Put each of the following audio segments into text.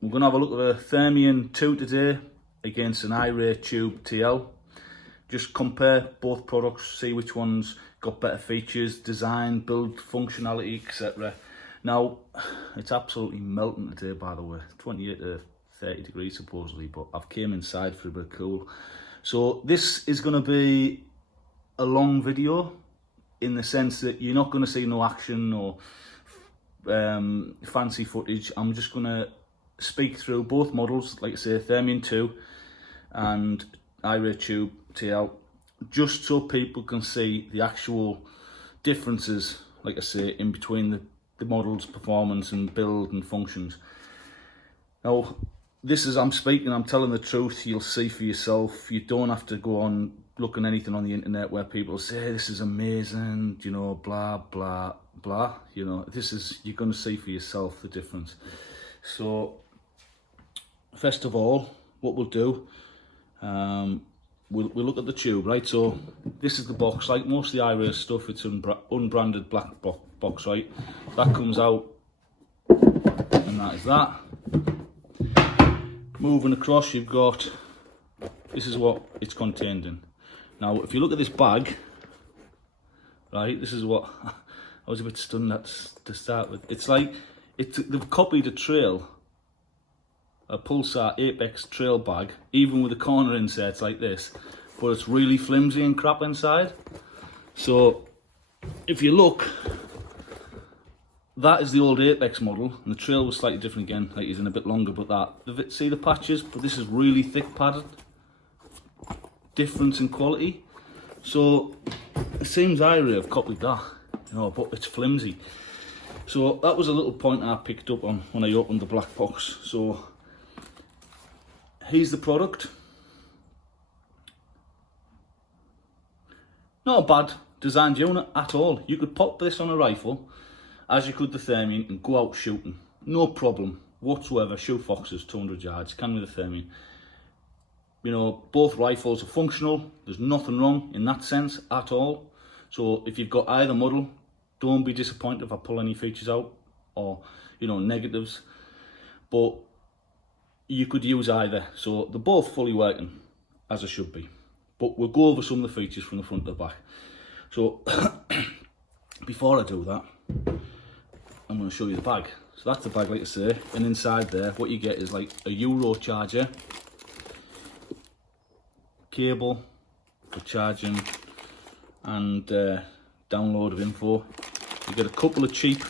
we're going to have a look at a Thermion 2 today against an IRay Tube TL. Just compare both products, see which one's got better features, design, build, functionality, etc. Now, it's absolutely melting today, by the way, 28 to 30 degrees supposedly, but I've came inside for a bit of cool. So this is going to be a long video in the sense that you're not going to see no action or fancy footage. I'm just going to speak through both models, like I say, Thermion 2 and IRay Tube TL, just so people can see the actual differences, like I say, in between the models' performance and build and functions. Now, this is, I'm telling the truth, you'll see for yourself. You don't have to go on looking anything on the internet where people say, this is amazing, you know, blah, blah, blah. You know, this is, you're going to see for yourself the difference. So, first of all, what we'll do, we'll look at the tube, right? So this is the box. Like most of the IRay stuff, it's an unbranded black box, right? That comes out, and that is that. Moving across, you've got, this is what it's contained in. Now, if you look at this bag, right, this is what, I was a bit stunned at to start with. It's like, they've copied a trail, a Pulsar Apex trail bag, even with the corner inserts like this, but it's really flimsy and crap inside. So if you look, that is the old Apex model, and the trail was slightly different again, like it's in a bit longer, but that, see the patches, but this is really thick padded, difference in quality. So it seems IRay have copied that, you know, but it's flimsy. So that was a little point I picked up on when I opened the black box. So here's the product. Not a bad designed unit at all. You could pop this on a rifle, as you could the Thermion, and go out shooting. No problem whatsoever. Shoot foxes 200 yards, can with the Thermion. You know, both rifles are functional. There's nothing wrong in that sense at all. So if you've got either model, don't be disappointed if I pull any features out or, you know, negatives. But you could use either. So they're both fully working, as they should be. But we'll go over some of the features from the front to the back. So before I do that, I'm going to show you the bag. So that's the bag, like I say, and inside there, what you get is like a Euro charger, cable for charging, and download of info. You get a couple of cheap,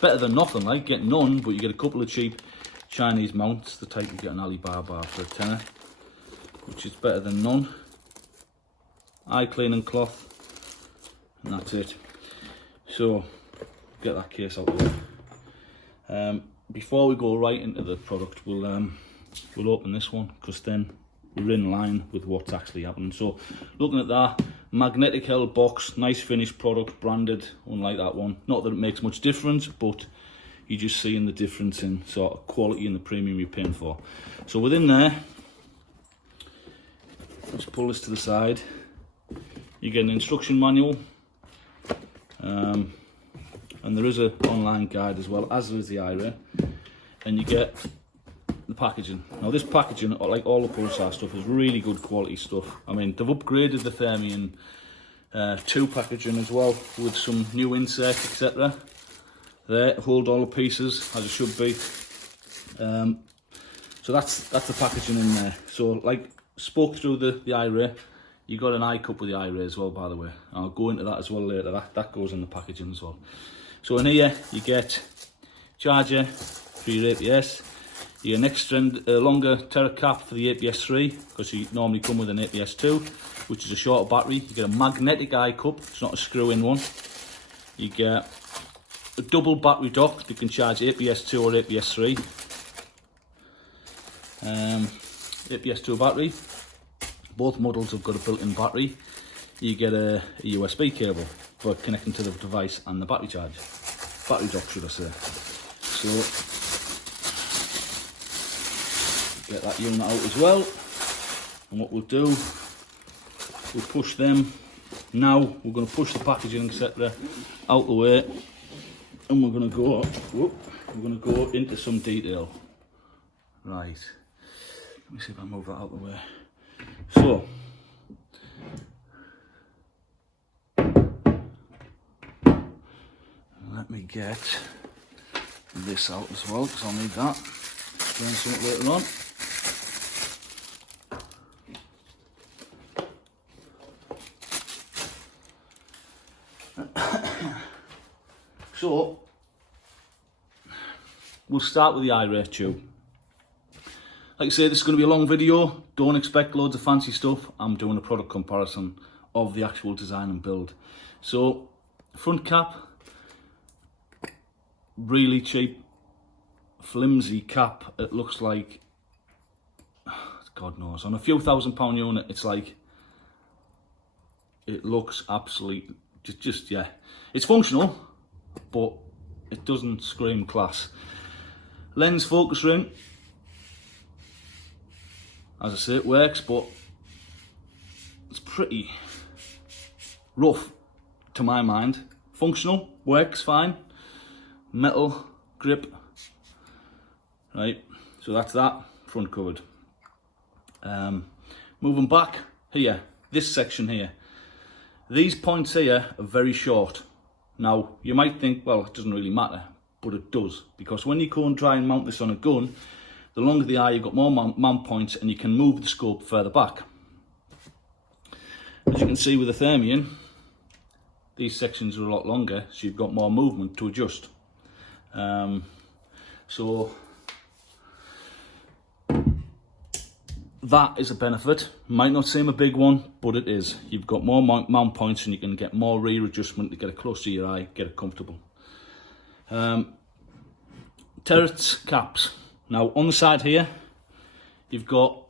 better than nothing, like get none, but you get a couple of cheap Chinese mounts, the type you get on Alibaba for a tenner, which is better than none. Eye cleaning cloth, and that's it. So get that case out of there. Before we go right into the product, we'll open this one, because then we're in line with what's actually happening. So looking at that, magnetic held box, nice finished product, branded, unlike that one. Not that it makes much difference, but you're just seeing the difference in sort of quality and the premium you're paying for. So within there, let's pull this to the side. You get an instruction manual, and there is an online guide as well, as there is the IRay, and you get the packaging. Now this packaging, like all the Pulsar stuff, is really good quality stuff. I mean, they've upgraded the Thermion 2 packaging as well, with some new inserts, etc. There, hold all the pieces as it should be. So that's the packaging in there. So like spoke through the IRay, you got an eye cup with the IRay as well, by the way. I'll go into that as well later. That goes in the packaging as well. So in here you get charger for your APS, you get an extra longer Terra cap for the APS 3, because you normally come with an APS 2, which is a shorter battery. You get a magnetic eye cup, it's not a screw-in one. You get a double battery dock that can charge APS 2 or APS 3. APS 2 battery. Both models have got a built-in battery. You get a USB cable for connecting to the device and the battery charge. Battery dock, should I say. So, get that unit out as well. And what we'll do, we'll push them. Now, we're going to push the packaging, etc. out the way. And we're going to go into some detail. Right, let me see if I move that out of the way. So, let me get this out as well, because I'll need that. Doing something later on. So, we'll start with the IRay Tube. Like I say, this is going to be a long video. Don't expect loads of fancy stuff. I'm doing a product comparison of the actual design and build. So, front cap, really cheap, flimsy cap. It looks like, God knows, on a few £1,000 unit, it's like, it looks absolutely, just yeah. It's functional, but it doesn't scream class. Lens focus ring, as I say, it works, but it's pretty rough to my mind. Functional, works fine. Metal grip, right? So that's that, front covered. Moving back here, this section here. These points here are very short. Now, you might think, well, it doesn't really matter, but it does. Because when you go and try and mount this on a gun, the longer they are, you've got more mount points and you can move the scope further back. As you can see with the Thermion, these sections are a lot longer, so you've got more movement to adjust. So that is a benefit. Might not seem a big one, but it is. You've got more mount points and you can get more rear adjustment to get it close to your eye, get it comfortable. Turrets, caps. Now on the side here, you've got,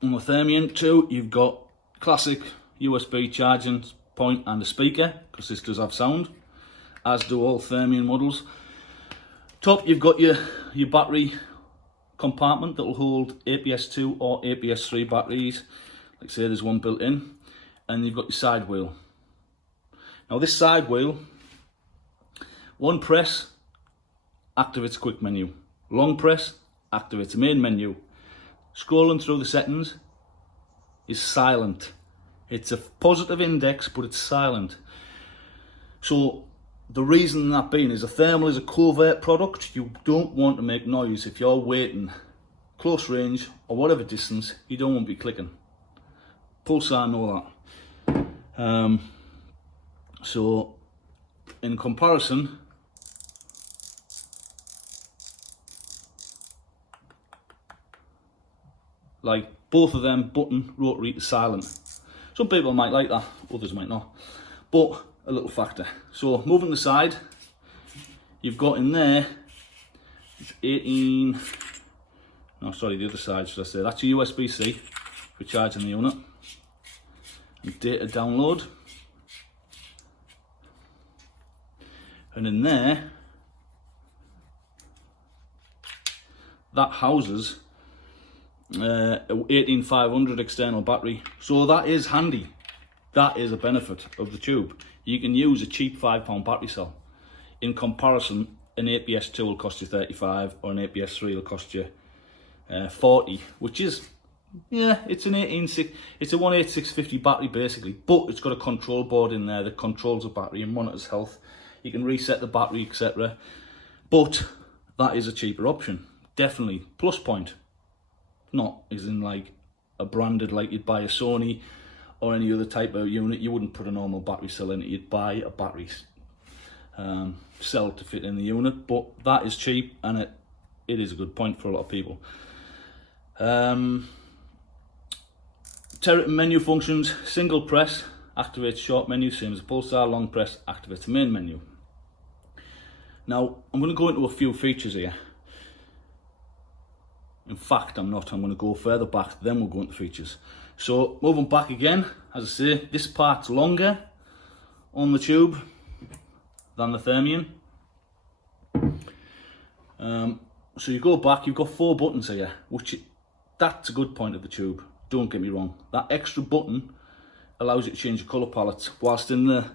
on the Thermion too, you've got classic USB charging point and a speaker, because this does have sound, as do all Thermion models. Top, you've got your battery compartment that will hold APS-2 or APS-3 batteries. Like I say, there's one built in. And you've got your side wheel. Now this side wheel, one press activates quick menu. Long press activates the main menu. Scrolling through the settings is silent. It's a positive index, but it's silent. So the reason that being is a thermal is a covert product. You don't want to make noise if you're waiting close range or whatever distance. You don't want to be clicking. Pulsar know that. So in comparison, like both of them, button, rotary is silent. Some people might like that, others might not. But a little factor. So moving the side, you've got in there 18, no sorry, the other side should I say, that's your USB-C for charging the unit and data download. And in there, that houses 18500 external battery. So that is handy. That is a benefit of the tube. You can use a cheap £5 battery cell. In comparison, an APS-2 will cost you 35 or an APS-3 will cost you 40, which is, yeah, it's an 18650 battery basically, but it's got a control board in there that controls the battery and monitors health. You can reset the battery, etc. But that is a cheaper option. Definitely plus point. Not as in like a branded, like you'd buy a Sony or any other type of unit. You wouldn't put a normal battery cell in it. You'd buy a battery cell to fit in the unit. But that is cheap and it is a good point for a lot of people. Turret menu functions. Single press activates short menu, same as a Pulsar. Long press activates the main menu. Now I'm going to go into a few features here. In fact, I'm not. I'm going to go further back, then we'll go into features. So, moving back again, as I say, this part's longer on the tube than the Thermion. So you go back, you've got 4 buttons here, that's a good point of the tube, don't get me wrong. That extra button allows you to change your colour palettes, whilst in the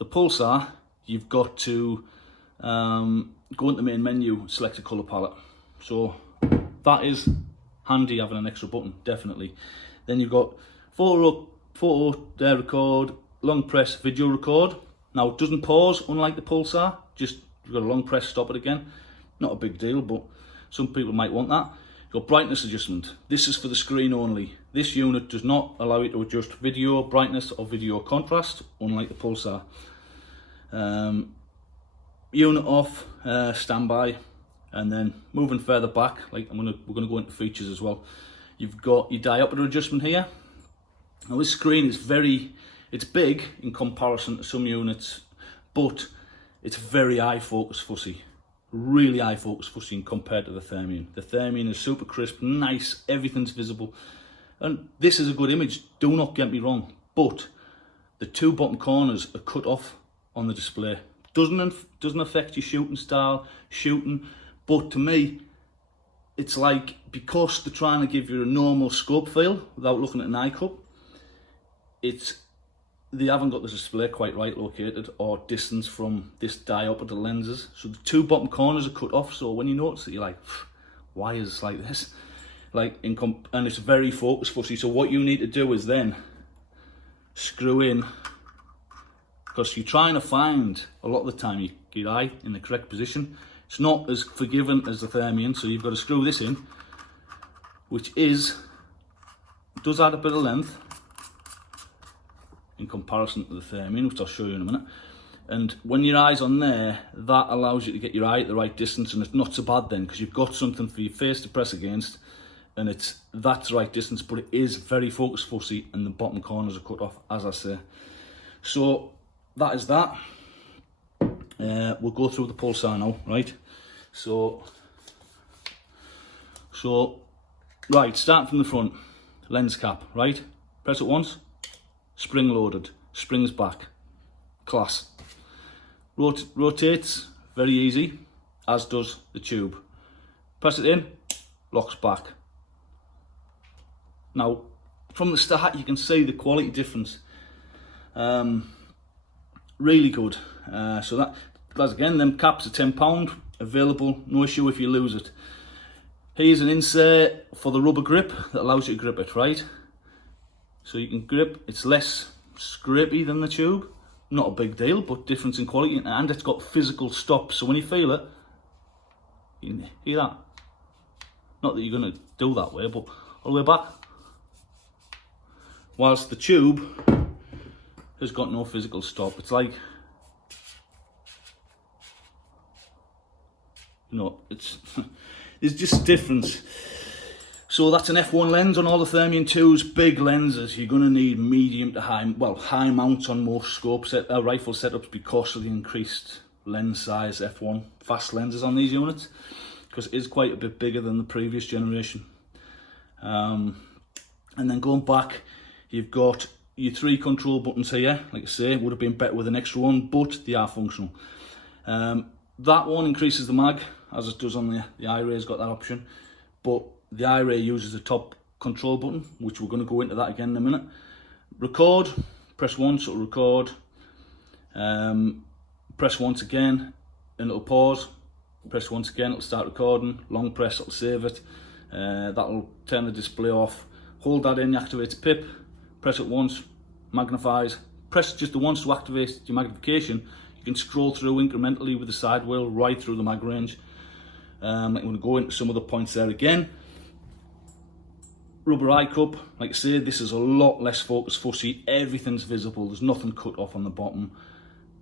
Pulsar, you've got to go into the main menu and select a colour palette. So that is handy having an extra button, definitely. Then you've got photo record, long press, video record. Now it doesn't pause, unlike the Pulsar, just you've got a long press, stop it again. Not a big deal, but some people might want that. You've got brightness adjustment. This is for the screen only. This unit does not allow you to adjust video brightness or video contrast, unlike the Pulsar. Unit off, standby, and then moving further back, like we're gonna go into features as well. You've got your diopter adjustment here. Now this screen is it's big in comparison to some units, but it's very eye focus fussy. Really eye focus fussy compared to the Thermion. The Thermion is super crisp, nice, everything's visible. And this is a good image, do not get me wrong, but the two bottom corners are cut off on the display. Doesn't affect your shooting style, but to me, it's like, because they're trying to give you a normal scope feel without looking at an eye cup, they haven't got the display quite right located or distance from this diopter lenses. So the two bottom corners are cut off, so when you notice it, you're like, why is it like this? And it's very focus fussy. So what you need to do is then screw in, because you're trying to find, a lot of the time, your eye in the correct position. It's not as forgiving as the Thermion, so you've got to screw this in, which does add a bit of length in comparison to the Thermion, which I'll show you in a minute. And when your eye's on there, that allows you to get your eye at the right distance, and it's not so bad then, because you've got something for your face to press against, and that's the right distance, but it is very focus fussy, and the bottom corners are cut off, as I say. So that is that. We'll go through the Pulsar now, right? So right, starting from the front, lens cap, right? Press it once, spring loaded, springs back, class. Rotates, very easy, as does the tube. Press it in, locks back. Now, from the start, you can see the quality difference. Really good. So that, as again, them caps are £10, available, no issue if you lose it. Here's an insert for the rubber grip that allows you to grip it, right? So you can grip, it's less scrapey than the tube, not a big deal, but difference in quality, and it's got physical stop, so when you feel it, you can hear that. Not that you're going to do that way, but all the way back. Whilst the tube has got no physical stop. It's like, there's just a difference. So that's an f1 lens on all the Thermion 2s. Big lenses, you're going to need medium to high, well, high mounts on most scope rifle setups because of the increased lens size f1 fast lenses on these units, because it is quite a bit bigger than the previous generation. And then going back, you've got your 3 control buttons here. Like I say, it would have been better with an extra one, but they are functional. That one increases the mag, as it does on the IRay's got that option, but the IRay uses the top control button, which we're going to go into that again in a minute. Record, press once, it'll record. Press once again, and it'll pause. Press once again, it'll start recording. Long press, it'll save it. That'll turn the display off. Hold that in, activates PIP. Press it once, magnifies. Press just the once to activate your magnification. You can scroll through incrementally with the side wheel right through the mag range. I'm going to go into some of the points there again. Rubber eye cup, like I say, this is a lot less focus fussy. Everything's visible. There's nothing cut off on the bottom.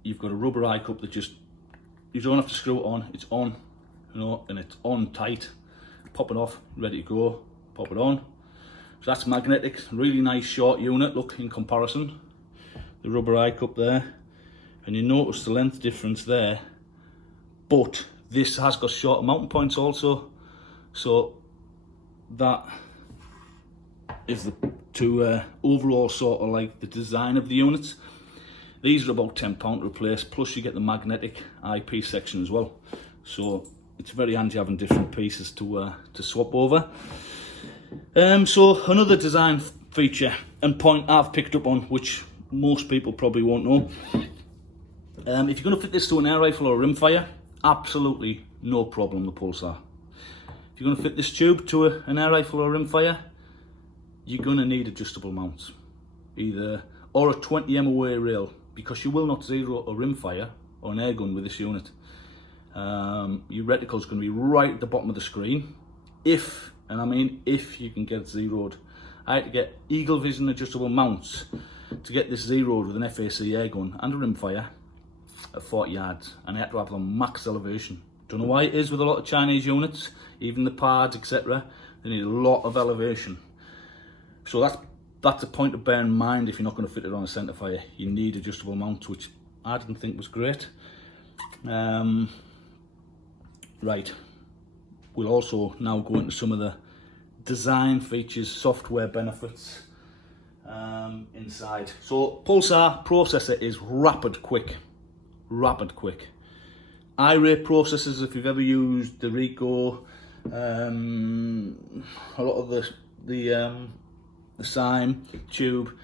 You've got a rubber eye cup that you don't have to screw it on. It's on, and it's on tight. Pop it off, ready to go. Pop it on. So that's magnetic. Really nice short unit. Look in comparison. The rubber eye cup there, and you notice the length difference there. But this has got shorter mounting points also, so that is the two overall sort of like the design of the units. These are about £10 to replace, plus you get the magnetic eyepiece section as well, so it's very handy having different pieces to swap over. So another design feature and point I've picked up on, which most people probably won't know, if you're going to fit this to an air rifle or a rimfire, absolutely no problem, the Pulsar. if you're going to fit this tube to an air rifle or a rimfire, you're going to need adjustable mounts, or a 20 MOA rail, because you will not zero a rimfire or an air gun with this unit. Your reticle is going to be right at the bottom of the screen, if, and I mean if, you can get it zeroed. I had to get Eagle Vision adjustable mounts to get this zeroed with an FAC air gun and a rimfire at 40 yards, and I had to have them max elevation. Don't know why it is with a lot of Chinese units, even the pads, etc. They need a lot of elevation. So that's a point to bear in mind if you're not going to fit it on a centerfire. You need adjustable mounts, which I didn't think was great. Right, we'll also now go into some of the design features, software benefits inside. So Pulsar processor is rapid quick. IRay processors, if you've ever used the Rico, a lot of the SIME tube,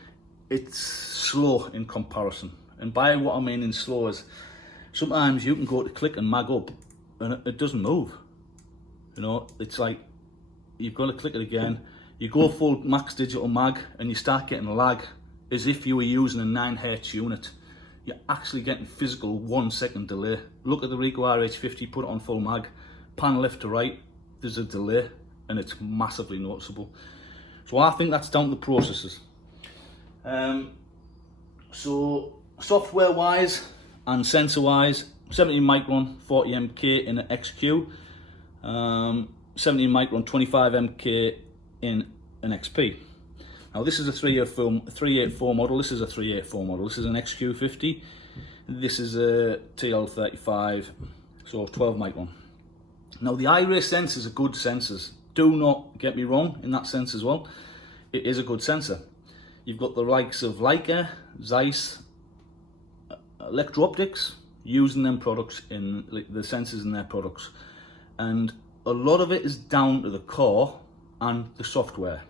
it's slow in comparison. And by what I mean in slow is, sometimes you can go to click and mag up and it doesn't move. You know, it's like you've got to click it again, you go full max digital mag and you start getting lag as if you were using a 9Hz unit. You're actually getting physical 1 second delay. Look at the Rico RH50, put it on full mag, pan left to right, there's a delay and it's massively noticeable. So I think that's down to the processors. So software wise and sensor wise, 17 micron 40 MK in an XQ, 17 micron 25 MK in an XP. Now this is a 384 model, this is a 384 model, this is an XQ50, this is a TL35, so 12 micron. Now the IRay sensors are good sensors, do not get me wrong in that sense as well, it is a good sensor. You've got the likes of Leica, Zeiss, Electro-Optics, using them products in the sensors in their products, and a lot of it is down to the core and the software.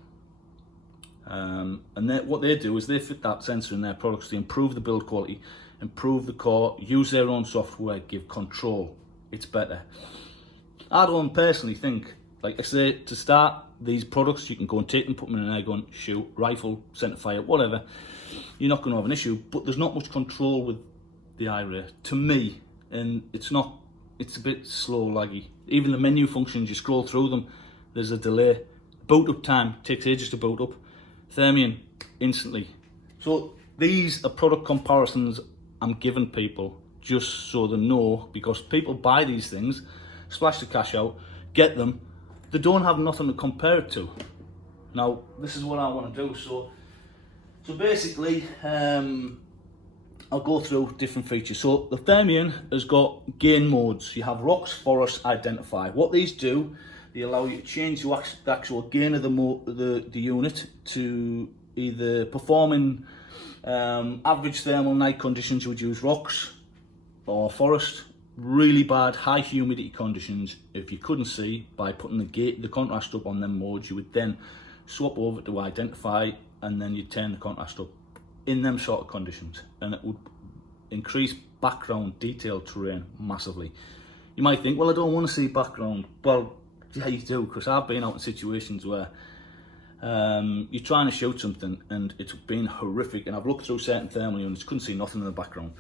And what they do is they fit that sensor in their products to improve the build quality, improve the core, use their own software, give control. It's better. I don't personally think, like I say, to start these products, you can go and take them, put them in an air gun, shoot, rifle, centerfire, whatever. You're not going to have an issue, but there's not much control with the IRay, to me, and it's a bit slow, laggy. Even the menu functions, you scroll through them, there's a delay. Boot up time takes ages to boot up. Thermion, instantly. So these are product comparisons I'm giving people just so they know, because people buy these things, splash the cash out, get them, they don't have nothing to compare it to. Now this is what I want to do. So basically, I'll go through different features. So the Thermion has got gain modes. You have rocks, forest, identify. What these do, they allow you to change the actual gain of the unit to either performing average thermal night conditions, you would use rocks, or forest, really bad high humidity conditions. If you couldn't see, by putting the contrast up on them modes, you would then swap over to identify, and then you'd turn the contrast up in them sort of conditions, and it would increase background detail terrain massively. You might think, well, I don't want to see background. Well, yeah, you do, because I've been out in situations where you're trying to shoot something and it's been horrific, and I've looked through certain thermal units, couldn't see nothing in the background,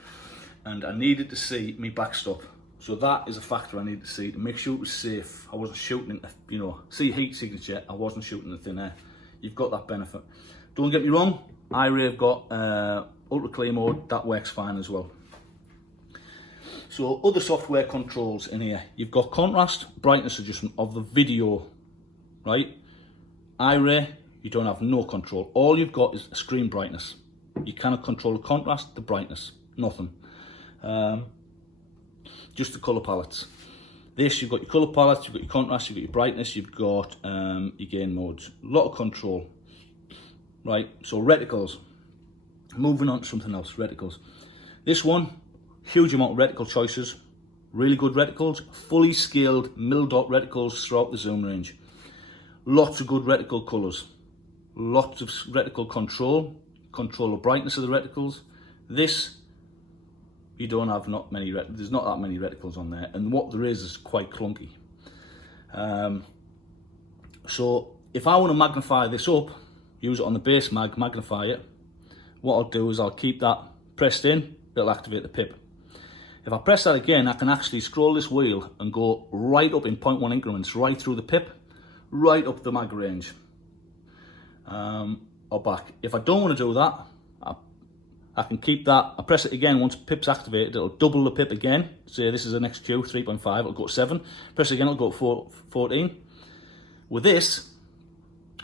and I needed to see me backstop. So that is a factor I needed to see to make sure it was safe. I wasn't shooting into, you know, see heat signature, I wasn't shooting in thin air. You've got that benefit. Don't get me wrong, IRay have got ultra clear mode, that works fine as well. So other software controls in here, you've got contrast, brightness adjustment of the video, right? IRay, you don't have no control. All you've got is screen brightness. You cannot control the contrast, the brightness, nothing. Just the color palettes. This, you've got your color palettes, you've got your contrast, you've got your brightness, you've got your gain modes. A lot of control, right? So reticles. Moving on to something else, reticles. This one, huge amount of reticle choices, really good reticles, fully scaled mil-dot reticles throughout the zoom range. Lots of good reticle colours, lots of reticle control the brightness of the reticles. This, you don't have there's not that many reticles on there, and what there is quite clunky. So if I want to magnify this up, use it on the base mag, magnify it, what I'll do is I'll keep that pressed in, it'll activate the pip. If I press that again, I can actually scroll this wheel and go right up in 0.1 increments, right through the pip, right up the mag range, or back. If I don't want to do that, I can keep that. I press it again. Once pip's activated, it'll double the pip again. Say this is an XQ 3.5, it'll go to 7. Press it again, it'll go to 14. With this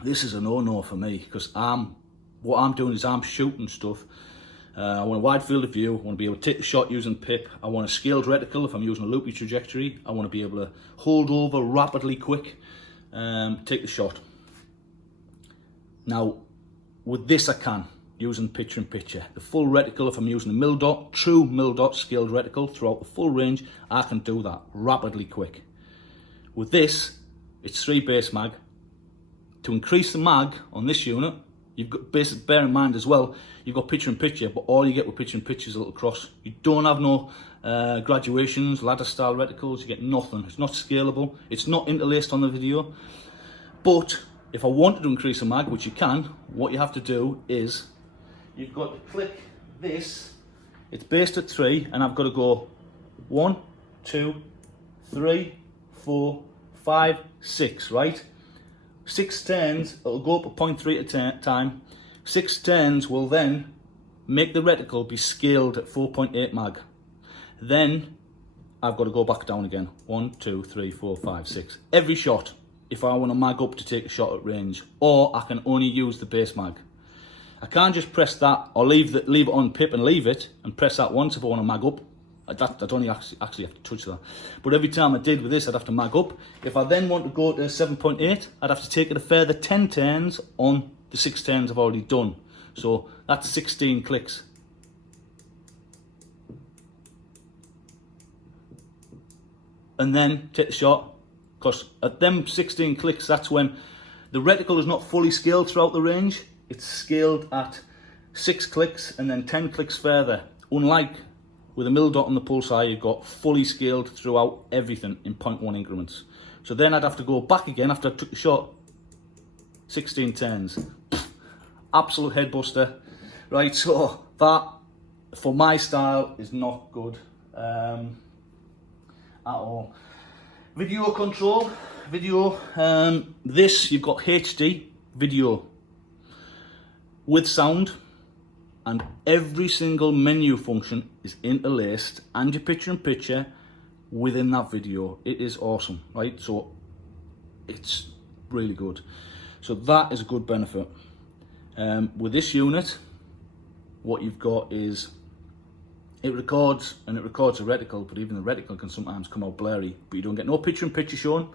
is a no-no for me, because what I'm doing is I'm shooting stuff. I want a wide field of view. I want to be able to take the shot using pip. I want a scaled reticle if I'm using a loopy trajectory. I want to be able to hold over rapidly quick, take the shot. Now, with this I can, using picture in picture. The full reticle, if I'm using a mil dot, true mil dot scaled reticle throughout the full range, I can do that rapidly quick. With this, it's 3 base mag. To increase the mag on this unit, you've got, bear in mind as well, you've got picture in picture, but all you get with picture in picture is a little cross. You don't have no graduations, ladder style reticles, you get nothing. It's not scalable, it's not interlaced on the video. But if I wanted to increase the mag, which you can, what you have to do is, you've got to click this, it's based at 3, and I've got to go 1, 2, 3, 4, 5, 6, right? 6 turns, it'll go up at 0.3 at a time. 6 turns will then make the reticle be scaled at 4.8 mag. Then I've got to go back down again. 1, 2, 3, 4, 5, 6. Every shot, if I want to mag up to take a shot at range, or I can only use the base mag. I can't just press that, or leave it on pip and leave it, and press that once if I want to mag up. I don't actually have to touch that. But every time I did with this, I'd have to mag up. If I then want to go to 7.8, I'd have to take it a further 10 turns on the 6 turns I've already done. So that's 16 clicks. And then take the shot, because at them 16 clicks, that's when the reticle is not fully scaled throughout the range. It's scaled at 6 clicks and then 10 clicks further. Unlike with a mil dot on the Pulsar, you've got fully scaled throughout everything in 0.1 increments. So then I'd have to go back again after I took the shot. 16 turns. Absolute head buster. Right, so that, for my style, is not good at all. Video control. Video. This, you've got HD video with sound. And every single menu function is interlaced, and your picture in picture within that video. It is awesome, right? So it's really good. So that is a good benefit. With this unit, what you've got is, it records, and it records a reticle, but even the reticle can sometimes come out blurry, but you don't get no picture in picture shown,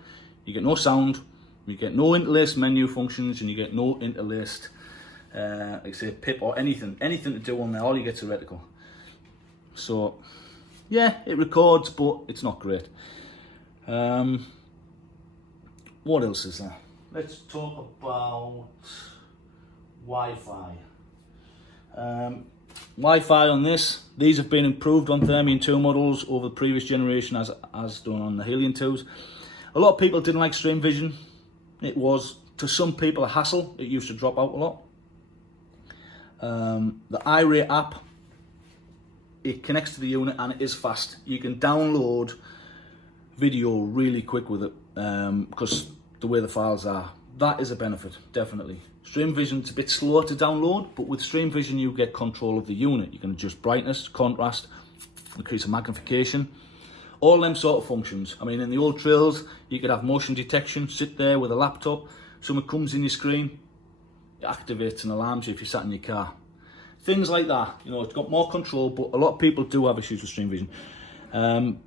you get no sound, you get no interlaced menu functions, and you get no interlaced like say pip or anything to do on there. All you get is a reticle. So yeah, it records, but it's not great. What else is there? Let's talk about Wi-Fi. Wi-Fi on this, these have been improved on Thermion 2 models over the previous generation as done on the Helium 2s. A lot of people didn't like Stream Vision. It was, to some people, a hassle. It used to drop out a lot. The IRay app, it connects to the unit and it is fast. You can download video really quick with it because the way the files are. That is a benefit, definitely. Stream Vision's a bit slower to download, but with Stream Vision you get control of the unit. You can adjust brightness, contrast, increase the magnification, all them sort of functions. I mean, in the old trails, you could have motion detection, sit there with a laptop, someone comes in your screen, it activates and alarms you if you're sat in your car. Things like that, you know, it's got more control, but a lot of people do have issues with Stream Vision.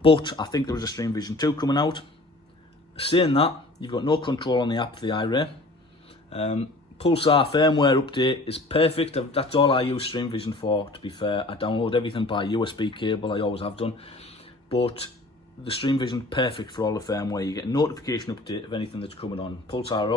But I think there is a Stream Vision 2 coming out. Saying that, you've got no control on the app for the IRay. Pulsar firmware update is perfect. That's all I use Stream Vision for, to be fair. I download everything by USB cable, I always have done. But the Stream Vision, perfect for all the firmware. You get a notification update of anything that's coming on. Pulsar are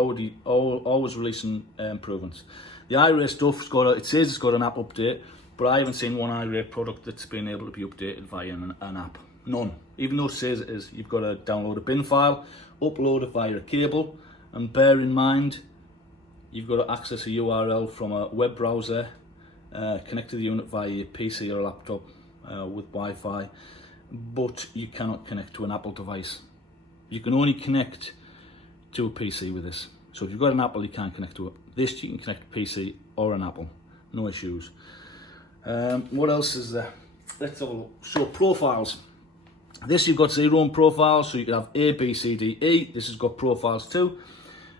always releasing improvements. The IRay stuff's it says it's got an app update, but I haven't seen one IRay product that's been able to be updated via an app. None. Even though it says it is, you've got to download a bin file, upload it via a cable, And bear in mind, you've got to access a URL from a web browser, connect to the unit via your PC or a laptop with Wi-Fi, but you cannot connect to an Apple device. You can only connect to a PC with this. So if you've got an Apple, you can't connect to it. This you can connect to PC or an Apple, no issues. What else is there? Let's have a look. So profiles. This you've got 0 on profiles, so you can have A, B, C, D, E. This has got profiles too.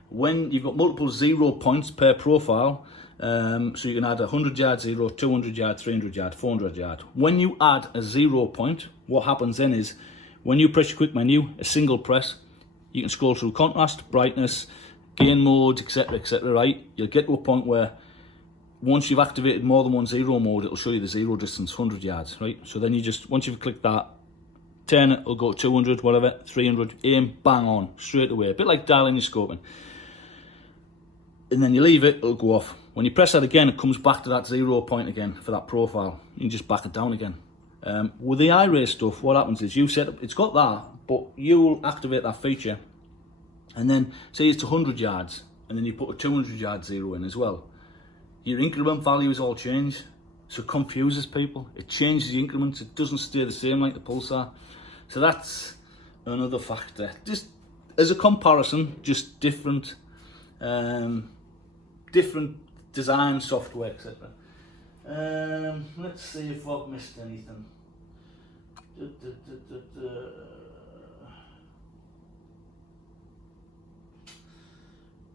When you've got multiple 0 points per profile, so you can add 100 yard 0, 200 yard, 300 yard, 400 yard. When you add a 0 point, what happens then is, when you press your quick menu, a single press, you can scroll through contrast, brightness, gain mode, etc, right? You'll get to a point where once you've activated more than one 0 mode, it'll show you the 0 distance, 100 yards, right? So then you just, once you've clicked that, turn it, it'll go 200, whatever, 300, aim, bang on, straight away. A bit like dialing your scoping. And then you leave it, it'll go off. When you press that again, it comes back to that 0 point again for that profile. You can just back it down again. With the IRay stuff, what happens is you set up, it's got that, but you'll activate that feature, and then say it's 100 yards, and then you put a 200 yard 0 in as well. Your increment values all change, so it confuses people. It changes the increments, it doesn't stay the same like the Pulsar. So that's another factor. Just as a comparison, just different different design software, etc. Let's see if I've missed anything.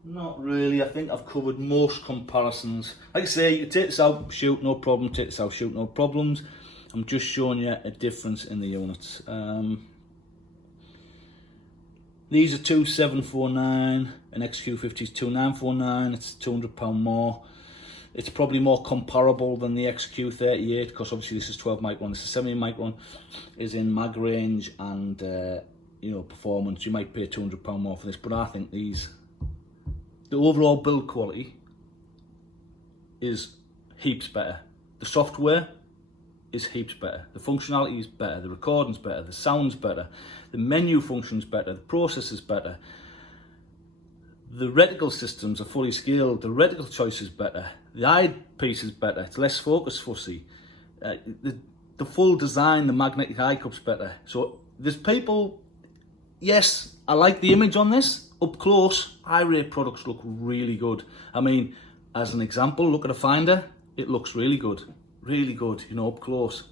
Not really. I think I've covered most comparisons. Like I say, you take this out, shoot, no problem. Take this out, shoot, no problems. I'm just showing you a difference in the units. These are 2749, an XQ50 is 2949. It's £200 more. It's probably more comparable than the XQ38 because obviously this is 12 micron. This is 70 micron. Is in mag range and you know, performance. You might pay £200 more for this, but I think these, the overall build quality is heaps better. The software is heaps better. The functionality is better. The recording's better. The sound's better. The menu function's better. The process is better. The reticle systems are fully scaled. The reticle choice is better. The eyepiece is better. It's less focus fussy. The full design, the magnetic eye cup's better. So there's people, yes, I like the image on this. Up close, IRay products look really good. I mean, as an example, look at a Finder. It looks really good. Really good, you know, up close.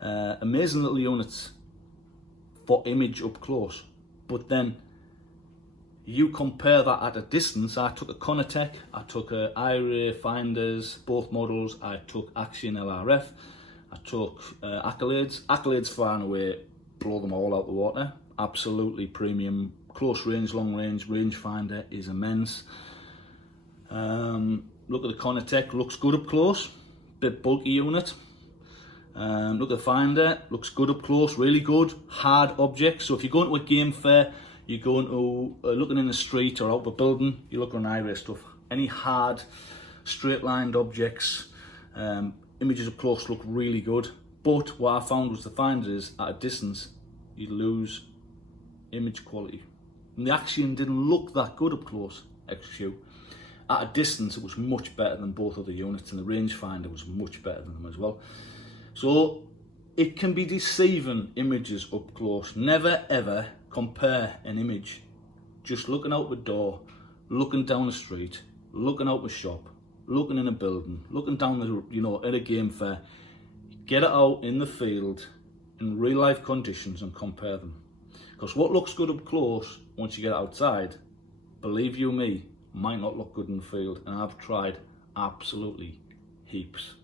Amazing little units for image up close. But then you compare that at a distance. I took a Conatec, I took a IRay Finders, both models. I took Axion LRF, I took Accolades. Accolades far and away blow them all out the water. Absolutely premium, close range, long range, rangefinder is immense. Look at the Conatec, looks good up close. Bit bulky unit. Look at the Finder, looks good up close, really good. Hard objects. So if you're going to a game fair, you're going to looking in the street or out of a building, you look on IRay stuff. Any hard, straight-lined objects, images up close look really good. But what I found was the Finder is at a distance, you lose image quality. And the Axion didn't look that good up close. XQ. At a distance, it was much better than both other units, and the rangefinder was much better than them as well. So it can be deceiving, images up close. Never ever compare an image just looking out the door, looking down the street, looking out the shop, looking in a building, looking down the, you know, at a game fair. Get it out in the field in real life conditions and compare them. Because what looks good up close, once you get outside, believe you me, might not look good in the field. And I've tried absolutely heaps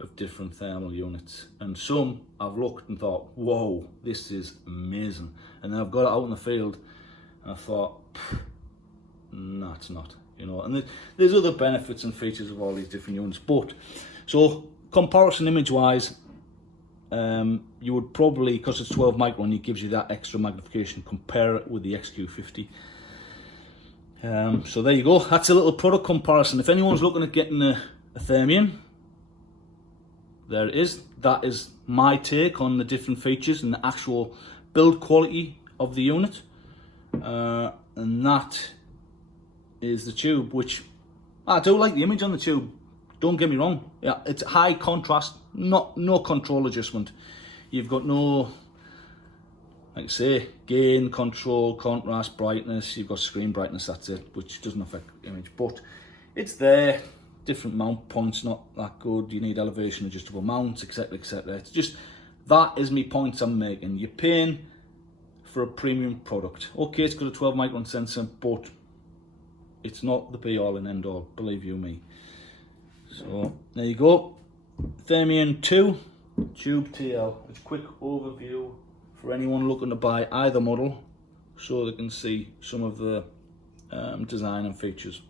of different thermal units, and some I've looked and thought, whoa, this is amazing, and then I've got it out in the field and I thought, no, it's not, you know. And there's other benefits and features of all these different units, but so comparison image wise, you would probably, because it's 12 micron, it gives you that extra magnification. Compare it with the XQ50. So there you go. That's a little product comparison. If anyone's looking at getting a Thermion, there it is. That is my take on the different features and the actual build quality of the unit. And that is the tube, which I do like the image on the tube. Don't get me wrong. Yeah, it's high contrast, no control adjustment. You've got no, like I say, gain, control, contrast, brightness. You've got screen brightness, that's it, which doesn't affect the image. But it's there. Different mount points, not that good. You need elevation adjustable mounts, etc, etc. It's just, that is my points I'm making. You're paying for a premium product. Okay, it's got a 12 micron sensor, but it's not the be all and end all, believe you me. So there you go, Thermion 2 Tube TL. It's a quick overview for anyone looking to buy either model, so they can see some of the design and features.